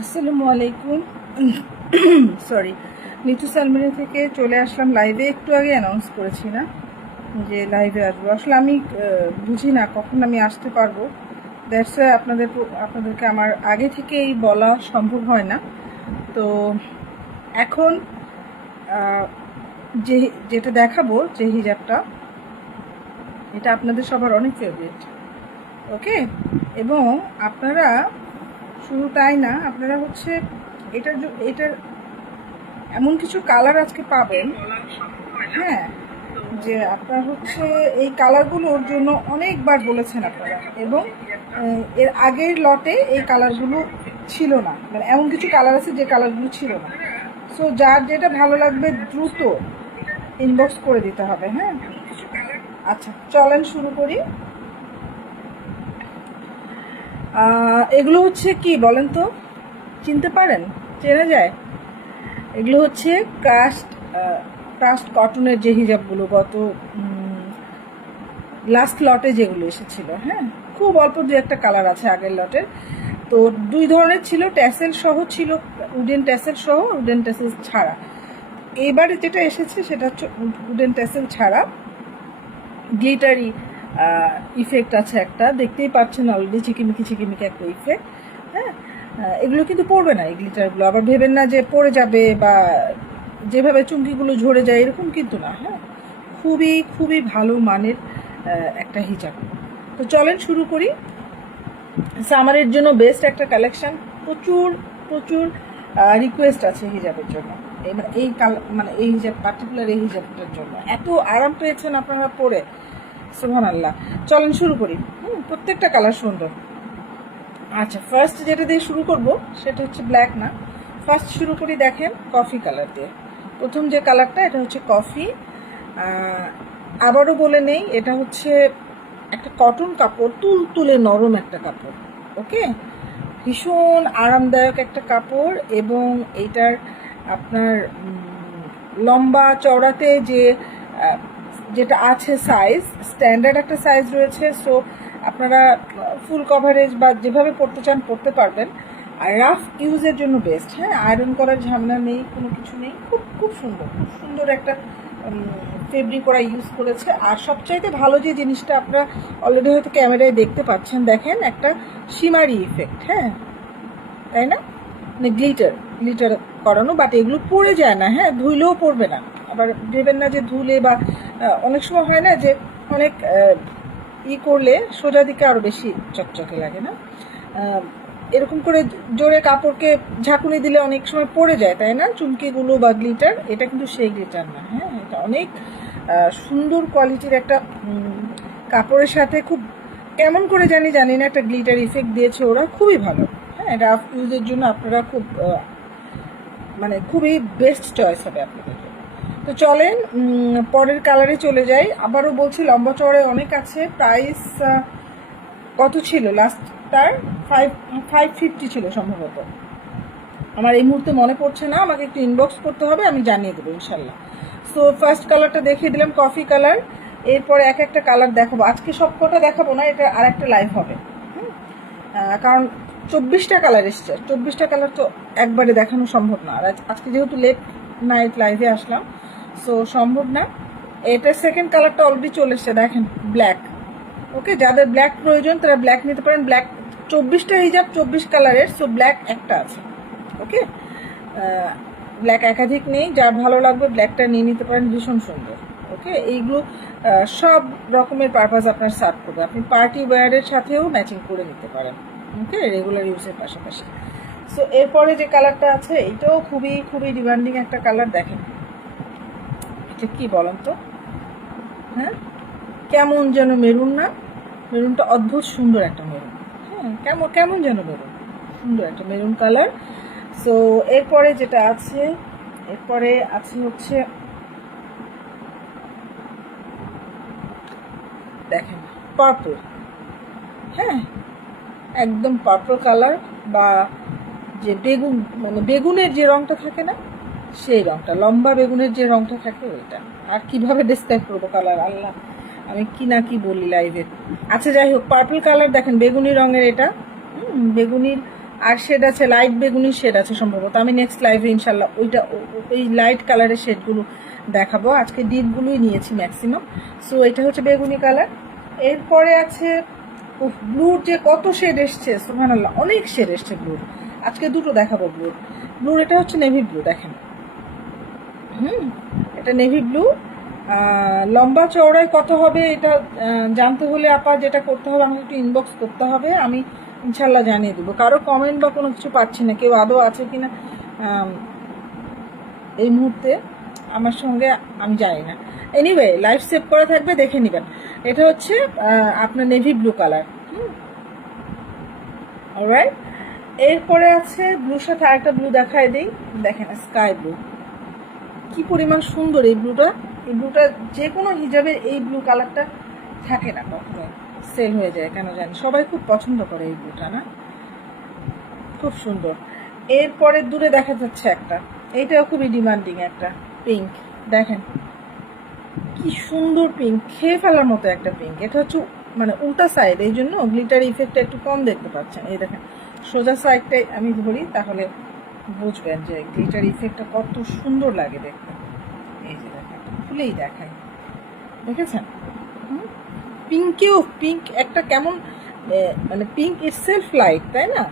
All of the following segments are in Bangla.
আসসালামু আলাইকুম। সরি নিতু সালমিনা থেকে চলে আসলাম লাইভে একটু আগে অ্যানাউন্স করেছি না যে লাইভে আসব। আসলে আমি বুঝি না কখন আমি আসতে পারব। দ্যাটস আপনাদের আপনাদেরকে আমার আগে থেকেই বলা সম্ভব হয় না। তো এখন যে, যেটা দেখাবো, যে হিজাবটা, এটা আপনাদের সবার অনেক ফেভারিট ওকে এবং আপনারা শুধু তাই না, আপনারা হচ্ছে এটার এটার এমন কিছু কালার আজকে পাবেন। হ্যাঁ যে আপনার হচ্ছে এই কালারগুলোর জন্য অনেকবার বলেছেন আপনারা। এবং এর আগের লটে এই কালারগুলো ছিল না। মানে এমন কিছু কালার আছে যে কালারগুলো ছিল না। সো যার যেটা ভালো লাগবে দ্রুত ইনবক্স করে দিতে হবে হ্যাঁ। আচ্ছা চলেন শুরু করি। এগুলো হচ্ছে কি বলেন তো? চিনতে পারেন? চেনা যায়? এগুলো হচ্ছে কাস্ট কাস্ট কটনের যে হিজাবগুলো, গত লাস্ট লটে যেগুলো এসেছিল হ্যাঁ? খুব অল্প দু একটা কালার আছে আগের লটের তো দুই ধরনের ছিল ট্যাসেল সহ ছিল উডেন ট্যাসেল সহ উডেন ট্যাসেল ছাড়া। এবারে যেটা এসেছে, সেটা হচ্ছে উডেন ট্যাসেল ছাড়া গ্লিটারি ইফেক্ট আছে একটা। দেখতেই পাচ্ছেন অলরেডি চিকিমিকি চিকিমিকি একটা ইফেক্ট হ্যাঁ? এগুলো কিন্তু পড়বে না এই গ্লিটারগুলো আবার ভেবেন না যে পড়ে যাবে বা যেভাবে চুমকিগুলো ঝরে যায় এরকম কিন্তু না হ্যাঁ? খুবই খুবই ভালো মানের একটা হিজাব তো চলেন শুরু করি। সামারের জন্য বেস্ট একটা কালেকশন প্রচুর প্রচুর রিকোয়েস্ট আছে হিজাবের জন্য। এবার এই কাল মানে এই হিজাব পার্টিকুলার এই হিজাবটার জন্য। এত আরাম পেয়েছেন আপনারা পরে। সুহান আল্লাহ চলেন শুরু করি। হুম, প্রত্যেকটা কালার সুন্দর। আচ্ছা ফার্স্ট যেটা দিয়ে শুরু করব সেটা হচ্ছে ব্ল্যাক না। ফার্স্ট শুরু করি দেখেন কফি কালার দিয়ে। প্রথম যে কালারটা এটা হচ্ছে কফি আবারও বলে নেই এটা হচ্ছে একটা কটন কাপড় তুল তুলে নরম একটা কাপড় ওকে? ভীষণ আরামদায়ক একটা কাপড় এবং এটার আপনার লম্বা চওড়াতে যে যেটা আছে সাইজ স্ট্যান্ডার্ড একটা সাইজ রয়েছে সো আপনারা ফুল কভারেজ বা যেভাবে পড়তে চান পড়তে পারবেন। আর রাফ ইউজের জন্য বেস্ট হ্যাঁ আয়রন করার ঝামেলা নেই, কোনো কিছু নেই, খুব খুব সুন্দর খুব সুন্দর একটা ফেব্রিক ওরা ইউজ করেছে। আর সবচাইতে ভালো যে জিনিসটা আপনারা অলরেডি হয়তো ক্যামেরায় দেখতে পাচ্ছেন, দেখেন একটা সীমারি ইফেক্ট হ্যাঁ তাই না? মানে গ্লিটার গ্লিটার করানো বাট এগুলো পড়ে যায় না হ্যাঁ ধুইলেও পড়বে না। আবার দেবেন না যে ধুলে বা অনেক সময় হয় না যে অনেক ই করলে সোজা দিকে আরও বেশি চকচকে লাগে, না? এরকম করে জোরে কাপড়কে ঝাঁকুনি দিলে অনেক সময় পড়ে যায়, তাই না? চুমকিগুলো বা গ্লিটার, এটা কিন্তু সেই গ্লিটার না হ্যাঁ? এটা অনেক সুন্দর কোয়ালিটির একটা কাপড়ের সাথে খুব কেমন করে জানি জানি না, একটা গ্লিটার ইফেক্ট দিয়েছে ওরা, খুবই ভালো হ্যাঁ? রাফ ইউজের জন্য আপনারা খুব মানে খুবই বেস্ট চয়েস হবে আপনাদের তো চলেন পরের কালারে চলে যাই। আবারও বলছি, লম্বা চওড়ায় অনেক আছে। প্রাইস কত ছিল লাস্ট তার ফাইভ ফাইভ ফিফটি ছিল সম্ভবত। আমার এই মুহূর্তে মনে পড়ছে না, আমাকে একটু ইনবক্স করতে হবে, আমি জানিয়ে দেবো ইনশাল্লাহ। সো ফার্স্ট কালারটা দেখিয়ে দিলাম কফি কালার এরপরে এক একটা কালার দেখাবো। আজকে সব কটা দেখাবো না, এটা আর একটা লাইভ হবে? কারণ চব্বিশটা কালার এসছে। চব্বিশটা কালার তো একবারে দেখানো সম্ভব না। আর আজকে যেহেতু লেট নাইট লাইভে আসলাম। সো সম্ভব না। এটার সেকেন্ড কালারটা অলরেডি চলে এসছে, দেখেন ব্ল্যাক ওকে যাদের ব্ল্যাক প্রয়োজন, তারা ব্ল্যাক নিতে পারেন। ব্ল্যাক চব্বিশটা হিজাব চব্বিশ কালারের সো ব্ল্যাক একটা আছে। ওকে ব্ল্যাক একাধিক নেই। যার ভালো লাগবে ব্ল্যাকটা নিয়ে নিতে পারেন। ভীষণ সুন্দর। ওকে এইগুলো সব রকমের পারপাস আপনার সার্ভ করবে। আপনি পার্টি ওয়্যারের সাথেও ম্যাচিং করে নিতে পারেন। ওকে রেগুলার ইউজের পাশাপাশি। সো এরপরে যে কালারটা আছে, এটাও খুবই খুবই ডিমান্ডিং একটা কালার দেখেন। এটা কি বলেন তো? হ্যাঁ? কেমন যেন মেরুন না? মেরুনটা অদ্ভুত সুন্দর একটা মেরুন। হ্যাঁ কেমন কেমন যেন মেরুন? সুন্দর একটা মেরুন কালার। সো এরপরে যেটা আছে, এরপরে আছে হচ্ছে দেখেন পার্পল হ্যাঁ একদম পার্পল কালার বা যে বেগুন মানে বেগুনের যে রংটা থাকে না, সেই রংটা, লম্বা বেগুনের যে রংটা থাকে ওইটা। আর কীভাবে ডিসক্রাইব করব কালার আল্লাহ, আমি কি না কি বলি লাইভে আচ্ছা যাই হোক পার্পল কালার দেখেন, বেগুনি রঙের এটা। বেগুনির আর শেড আছে লাইট বেগুনি শেড আছে সম্ভবত। আমি নেক্সট লাইভে ইনশাল্লাহ ওইটা ওই লাইট কালারের শেডগুলো দেখাবো। আজকে ডিপগুলোই নিয়েছি ম্যাক্সিমাম সো এটা হচ্ছে বেগুনি কালার এরপরে আছে ব্লুর যে কত শেড এসছে, সুবহানাল্লাহ, অনেক শেড এসছে ব্লুর আজকে দুটো দেখাবো ব্লুর ব্লুর এটা হচ্ছে নেভি ব্লু দেখেন। হুম এটা নেভি ব্লু লম্বা চওড়ায় কত হবে এটা জানতে হলে আপা যেটা করতে হবে আমাকে একটু ইনবক্স করতে হবে। আমি ইনশাল্লাহ জানিয়ে দেবো। কারও কমেন্ট বা কোনো কিছু পাচ্ছি না। কেউ আদৌ আছে কিনা আম, এই মুহূর্তে আমার সঙ্গে আমি জানি না। এনিওয়ে লাইফ সেভ করা থাকবে দেখে নেবেন। এটা হচ্ছে আপনার navy blue colour hmm alright এরপরে আছে ব্লুর সাথে আরেকটা ব্লু দেখায় দিই। দেখেন স্কাই ব্লু কি পরিমাণ সুন্দর এই ব্লুটা এই ব্লুটা যে কোনো হিজাবের এই ব্লু কালারটা থাকে না কখনো সেল হয়ে যায়, কেন জানি। সবাই খুব পছন্দ করে এই ব্লুটা না? খুব সুন্দর। এরপরে দূরে দেখা যাচ্ছে একটা। এইটাও খুবই ডিমান্ডিং একটা পিঙ্ক দেখেন, কি সুন্দর পিঙ্ক খেয়ে ফেলার মতো একটা পিঙ্ক এটা হচ্ছে মানে উল্টা সাইড এই জন্য গ্লিটার ইফেক্টটা একটু কম দেখতে পাচ্ছেন। এই দেখেন সোজা সাইডটাই আমি ধরি, তাহলে বুঝবেন যে গ্লিটার ইফেক্টটা কত সুন্দর লাগে দেখতে। এই যে দেখেন খুলেই দেখাই। দেখেছেন? পিঙ্কেও পিঙ্ক একটা কেমন মানে পিঙ্ক ইট সেলফ লাইট তাই না?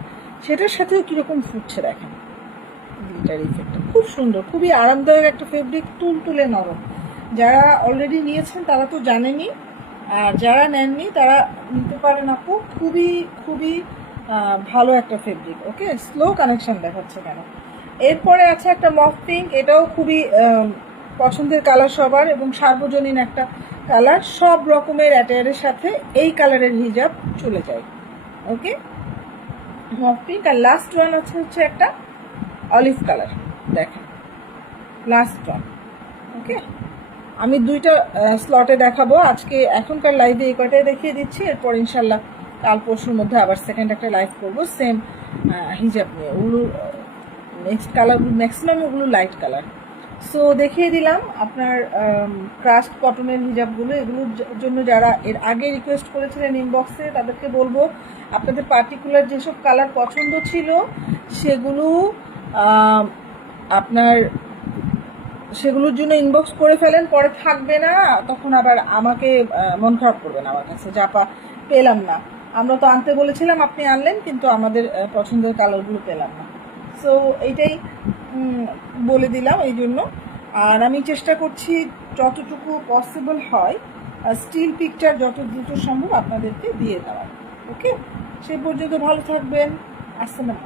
সেটার সাথেও কীরকম ফুটছে দেখেন। গ্লিটার ইফেক্টটা খুব সুন্দর, খুবই আরামদায়ক একটা ফেব্রিক তুল তুলে নরম। যারা অলরেডি নিয়েছেন, তারা তো জানেনই, আর যারা নেননি, তারা নিতে পারেন আপু। খুবই খুবই ভালো একটা ফেব্রিক ওকে স্লো কানেকশন দেখাচ্ছে কেন? এরপরে আছে একটা মফ পিঙ্ক এটাও খুবই পছন্দের কালার সবার এবং সার্বজনীন একটা কালার সব রকমের অ্যাটায়ারের সাথে এই কালারের হিজাব চলে যায় ওকে মফ পিঙ্ক আর লাস্ট ওয়ান আছে হচ্ছে একটা অলিভ কালার দেখেন। লাস্ট ওয়ান ওকে আমি দুইটা স্লটে দেখাবো। আজকে এখনকার লাইভে এই কয়টাই দেখিয়ে দিচ্ছি, এরপর ইনশাল্লাহ কাল পরশুর মধ্যে আবার সেকেন্ড একটা লাইভ করব সেম হিজাব নিয়ে। ওগুলো নেক্সট কালারগুলো ম্যাক্সিমাম ওগুলো লাইট কালার সো দেখিয়ে দিলাম আপনার ক্রাস্ট কটনের হিজাবগুলো। এগুলোর জন্য যারা এর আগে রিকোয়েস্ট করেছিলেন ইনবক্সে তাদেরকে বলব, আপনাদের পার্টিকুলার যেসব কালার পছন্দ ছিল, সেগুলো আপনার, সেগুলোর জন্য ইনবক্স করে ফেলেন, পরে থাকবে না, তখন আবার আমাকে মন খারাপ করবেন আমার কাছে জাপা পেলাম না। আমরা তো আনতে বলেছিলাম আপনি আনলেন, কিন্তু আমাদের পছন্দের কালারগুলো পেলাম না। সো এইটাই বলে দিলাম এই জন্য। আর আমি চেষ্টা করছি যতটুকু পসিবল হয় স্টিল পিকচার যত দ্রুত সম্ভব আপনাদেরকে দিয়ে দেওয়ার। ওকে সে পর্যন্ত ভালো থাকবেন। আসসালাম